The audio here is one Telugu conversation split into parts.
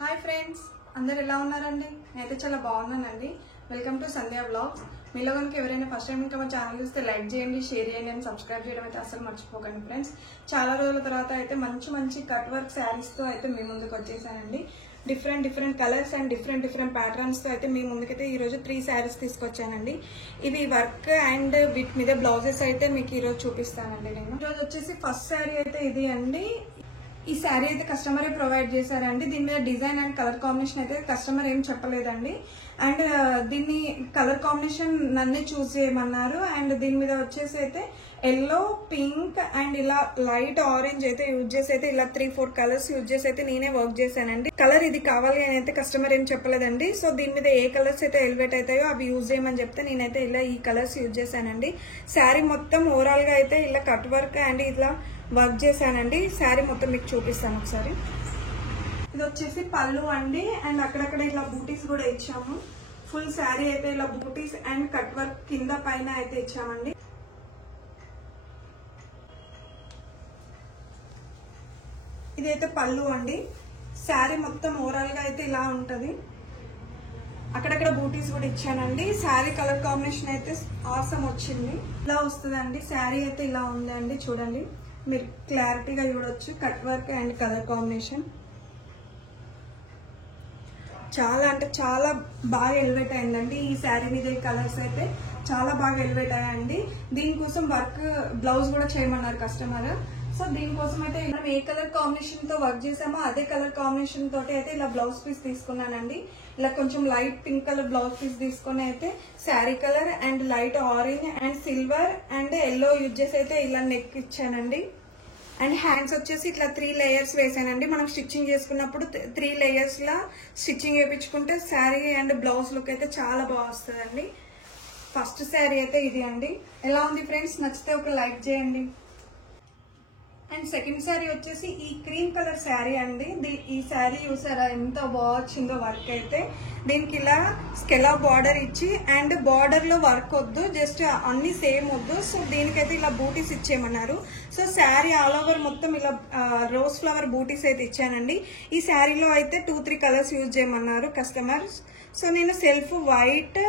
హాయ్ ఫ్రెండ్స్, అందరు ఎలా ఉన్నారండి? నేనైతే చాలా బాగున్నానండి. Welcome to Sandhya blogs. మీలో కనుక ఎవరైనా ఫస్ట్ టైం ఇంకా మా ఛానల్ చూస్తే లైక్ చేయండి, షేర్ చేయండి అండ్ సబ్స్క్రైబ్ చేయడం అయితే అసలు మర్చిపోకండి ఫ్రెండ్స్. చాలా రోజుల తర్వాత అయితే మంచి మంచి కట్ వర్క్ శారీస్తో అయితే మీ ముందుకు వచ్చేసానండి. డిఫరెంట్ కలర్స్ అండ్ డిఫరెంట్ ప్యాటర్న్స్తో అయితే మీ ముందుకైతే ఈరోజు 3 శారీస్ తీసుకొచ్చానండి. ఇవి వర్క్ అండ్ వీటి మీద బ్లౌజెస్ అయితే మీకు ఈరోజు చూపిస్తానండి. నేను ఈరోజు వచ్చేసి ఫస్ట్ శారీ అయితే ఇది అండి. ఈ శారీ అయితే కస్టమరే ప్రొవైడ్ చేశారండి. దీని మీద డిజైన్ అండ్ కలర్ కాంబినేషన్ అయితే కస్టమర్ ఏం చెప్పలేదండి. అండ్ దీన్ని కలర్ కాంబినేషన్ నన్నే చూస్ చేయమన్నారు. అండ్ దీని మీద వచ్చేసి అయితే ఎల్లో, పింక్ అండ్ ఇలా లైట్ ఆరెంజ్ అయితే యూజ్ చేసి అయితే ఇలా 3-4 కలర్స్ యూజ్ చేసి అయితే నేనే వర్క్ చేశానండి. కలర్ ఇది కావాలి అని అయితే కస్టమర్ ఏం చెప్పలేదండి. సో దీని మీద ఏ కలర్స్ అయితే ఎలివేట్ అవుతాయో అవి యూజ్ చేయమని చెప్తే నేనైతే ఇలా ఈ కలర్స్ యూజ్ చేశానండి. శారీ మొత్తం ఓవరాల్ గా అయితే ఇలా కట్ వర్క్ అండ్ ఇలా వర్క్ చేశానండి. శారీ మొత్తం మీకు చూపిస్తాను ఒకసారి. ఇది వచ్చేసి పళ్ళు అండి. అండ్ అక్కడక్కడ ఇలా బూటీస్ కూడా ఇచ్చాము. ఫుల్ శారీ అయితే ఇలా బూటీస్ అండ్ కట్ వర్క్ కింద పైన అయితే ఇచ్చామండి. ఇదైతే పళ్ళు అండి. శారీ మొత్తం ఓవరాల్ గా అయితే ఇలా ఉంటది. అక్కడక్కడ బూటీస్ కూడా ఇచ్చానండి. శారీ కలర్ కాంబినేషన్ అయితే ఆసమ్ వచ్చింది. ఇలా వస్తుందండి. శారీ అయితే ఇలా ఉంది అండి. చూడండి, మీరు క్లారిటీగా చూడొచ్చు. Cut work and colour combination చాలా అంటే చాలా బాగా ఎలివేట్ అయిందండి. ఈ శారీ మీద ఈ కలర్స్ అయితే చాలా బాగా ఎలివేట్ అయ్యాయండి. దీనికోసం వర్క్ బ్లౌజ్ కూడా చేయమన్నారు కస్టమర్. సో దీనికోసం అయితే మనం ఏ కలర్ కాంబినేషన్ తో వర్క్ చేసామో అదే కలర్ కాంబినేషన్ తోటి అయితే ఇలా బ్లౌజ్ పీస్ తీసుకున్నానండి. ఇలా కొంచెం light pink colour blouse piece తీసుకుని అయితే sari colour and light orange and silver and yellow use చేసి అయితే ఇలా నెక్ ఇచ్చానండి. అండ్ హ్యాండ్స్ వచ్చేసి ఇట్లా 3 లేయర్స్ వేసానండి. మనం స్టిచ్చింగ్ చేసుకున్నప్పుడు 3 లేయర్స్ లా స్టిచ్చింగ్ వేయించుకుంటే శారీ అండ్ బ్లౌజ్ లుక్ అయితే చాలా బాగా వస్తుందండి. ఫస్ట్ శారీ అయితే ఇది అండి. ఎలా ఉంది ఫ్రెండ్స్? నచ్చితే ఒక లైక్ చేయండి. అండ్ సెకండ్ శారీ వచ్చేసి ఈ క్రీమ్ కలర్ శారీ అండి. ఈ శారీ చూసారా ఎంత బాగా వచ్చిందో వర్క్ అయితే. దీనికి ఇలా స్కెలా బార్డర్ ఇచ్చి అండ్ బార్డర్ లో వర్క్ వద్దు, జస్ట్ అన్ని సేమ్ వద్దు. సో దీనికైతే ఇలా బూటీస్ ఇచ్చేయమన్నారు. సో శారీ ఆల్ ఓవర్ మొత్తం ఇలా రోజ్ ఫ్లవర్ బూటీస్ అయితే ఇచ్చానండి. ఈ శారీలో అయితే 2-3 కలర్స్ యూజ్ చేయమన్నారు కస్టమర్స్. సో నేను self white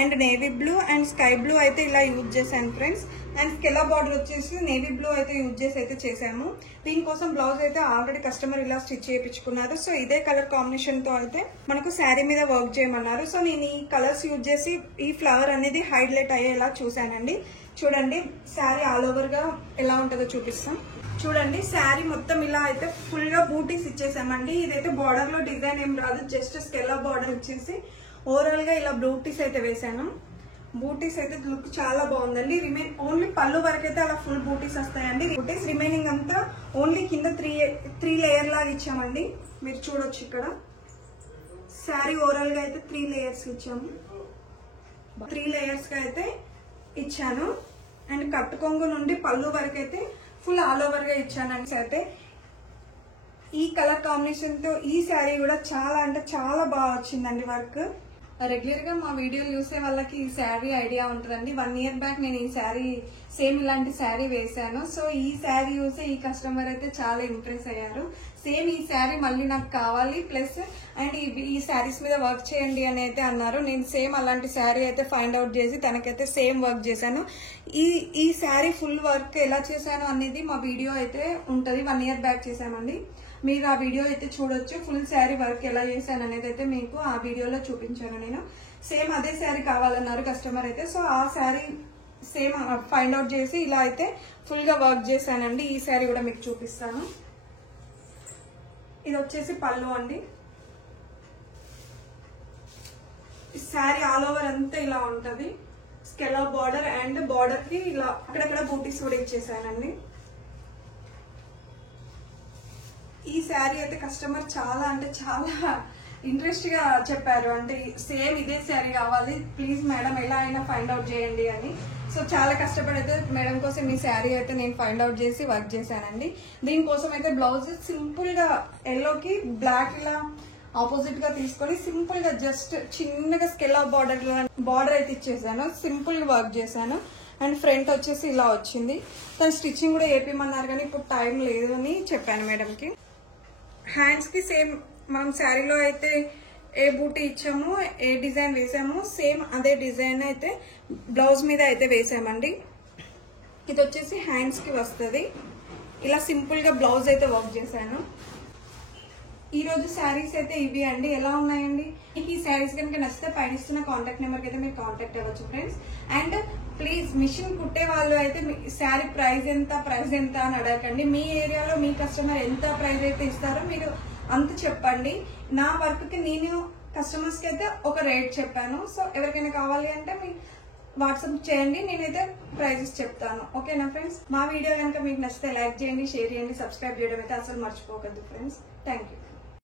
and navy blue and sky blue అయితే ఇలా యూజ్ చేశాను ఫ్రెండ్స్. అండ్ స్కెలా బార్డర్ వచ్చేసి నేవీ బ్లూ అయితే యూజ్ చేసి అయితే చేశాము. దీనికోసం బ్లౌజ్ అయితే ఆల్రెడీ కస్టమర్ ఇలా స్టిచ్ చేయించుకున్నారు. సో ఇదే కలర్ కాంబినేషన్ తో అయితే మనకు శారీ మీద వర్క్ చేయమన్నారు. సో నేను ఈ కలర్స్ యూజ్ చేసి ఈ ఫ్లవర్ అనేది హైలైట్ అయ్యేలా చూసానండి. చూడండి, శారీ ఆల్ ఓవర్ గా ఎలా ఉంటుందో చూపిస్తాం. చూడండి, శారీ మొత్తం ఇలా అయితే ఫుల్ గా బూటీస్ ఇచ్చేసామండి. ఇదైతే బార్డర్ లో డిజైన్ ఏం రాదు, జస్ట్ స్కెలా బార్డర్ ఇచ్చేసి ఓవరాల్ గా ఇలా బూటీస్ అయితే వేసాను. బూటీస్ అయితే లుక్ చాలా బాగుందండి. ఓన్లీ పళ్ళు వరకు అయితే అలా ఫుల్ బూటీస్ వస్తాయండి. బూటీస్ రిమైనింగ్ అంతా ఓన్లీ కింద 3 లేయర్ లాగా ఇచ్చామండి. మీరు చూడొచ్చు ఇక్కడ శారీ ఓవరాల్ గా అయితే 3 లేయర్స్ ఇచ్చాము. 3 లేయర్స్ గా అయితే ఇచ్చాను. అండ్ కట్టు కొంగు నుండి పళ్ళు వరకు అయితే ఫుల్ ఆల్ ఓవర్ గా ఇచ్చానండి. అయితే ఈ కలర్ కాంబినేషన్ తో ఈ శారీ కూడా చాలా అంటే చాలా బాగా వచ్చిందండి వర్క్. రెగ్యులర్ గా మా వీడియోలు చూసే వాళ్ళకి ఈ శారీ ఐడియా ఉంటుందండి. 1 ఇయర్ బ్యాక్ నేను ఈ శారీ సేమ్ ఇలాంటి శారీ వేసాను. సో ఈ శారీ చూసి ఈ కస్టమర్ అయితే చాలా ఇంప్రెస్ అయ్యారు. సేమ్ ఈ శారీ మళ్ళీ నాకు కావాలి, ప్లస్ అండ్ ఈ శారీస్ మీద వర్క్ చేయండి అని అయితే అన్నారు. నేను సేమ్ అలాంటి శారీ అయితే ఫైండ్ అవుట్ చేసి తనకైతే సేమ్ వర్క్ చేశాను. ఈ శారీ ఫుల్ వర్క్ ఎలా చేశాను అనేది మా వీడియో అయితే ఉంటది. 1 ఇయర్ బ్యాక్ చేశామండి. మీరు ఆ వీడియో అయితే చూడొచ్చు. ఫుల్ శారీ వర్క్ ఎలా చేశాను అనేది అయితే మీకు ఆ వీడియోలో చూపించాను నేను. సేమ్ అదే శారీ కావాలన్నారు కస్టమర్ అయితే. సో ఆ శారీ సేమ్ ఫైండ్ అవుట్ చేసి ఇలా అయితే ఫుల్ గా వర్క్ చేశానండి. ఈ శారీ కూడా మీకు చూపిస్తాను. ఇది వచ్చేసి పళ్ళు అండి. ఈ శారీ ఆల్ ఓవర్ అంతా ఇలా ఉంటది. స్కెలా బార్డర్ అండ్ బార్డర్ కి ఇలా అక్కడక్కడ బూటీస్ కూడా ఇచ్చేసానండి. ఈ శారీ అయితే కస్టమర్ చాలా అంటే చాలా ఇంట్రెస్ట్ గా చెప్పారు. అంటే సేమ్ ఇదే శారీ కావాలి, ప్లీజ్ మేడం ఎలా అయినా ఫైండ్ అవుట్ చేయండి అని. సో చాలా కష్టపడి అయితే మేడం కోసం ఈ శారీ అయితే నేను ఫైండ్ అవుట్ చేసి వర్క్ చేశానండి. దీనికోసం అయితే బ్లౌజ్ సింపుల్ గా ఎల్లోకి బ్లాక్ ఇలా ఆపోజిట్ గా తీసుకొని సింపుల్ గా జస్ట్ చిన్నగా స్కెలా బార్డర్ అయితే ఇచ్చేసాను. సింపుల్ గా వర్క్ చేశాను. అండ్ ఫ్రంట్ వచ్చేసి ఇలా వచ్చింది. తను స్టిచ్చింగ్ కూడా వేపిమన్నారు కానీ ఇప్పుడు టైం లేదు అని చెప్పాను మేడంకి. హ్యాండ్స్ కి సేమ్ మనం శారీలో అయితే ఏ బూటీ ఇచ్చామో ఏ డిజైన్ వేసామో సేమ్ అదే డిజైన్ అయితే బ్లౌజ్ మీద అయితే వేసామండి. ఇది వచ్చేసి హ్యాండ్స్ కి వస్తుంది. ఇలా సింపుల్ గా బ్లౌజ్ అయితే వర్క్ చేశాను. ఈ రోజు శారీస్ అయితే ఇవి అండి. ఎలా ఉన్నాయండి? మీకు ఈ శారీస్ కనుక నచ్చితే పైన ఇస్తున్న కాంటాక్ట్ నెంబర్కి అయితే మీరు కాంటాక్ట్ అవ్వచ్చు ఫ్రెండ్స్. అండ్ ప్లీజ్ మిషన్ కుట్టే వాళ్ళు అయితే శారీ ప్రైస్ ఎంత అని అడగకండి. మీ ఏరియాలో మీ కస్టమర్ ఎంత ప్రైస్ అయితే ఇస్తారో మీరు అంత చెప్పండి. నా వర్క్ కి నేను కస్టమర్స్ కి అయితే ఒక రేట్ చెప్పాను. సో ఎవరికైనా కావాలి అంటే మీ వాట్సాప్ చేయండి, నేనైతే ప్రైజెస్ చెప్తాను. ఓకేనా ఫ్రెండ్స్? మా వీడియో కనుక మీకు నచ్చితే లైక్ చేయండి, షేర్ చేయండి, సబ్స్క్రైబ్ చేయడం అయితే అసలు మర్చిపోకద్దు ఫ్రెండ్స్. Thank you.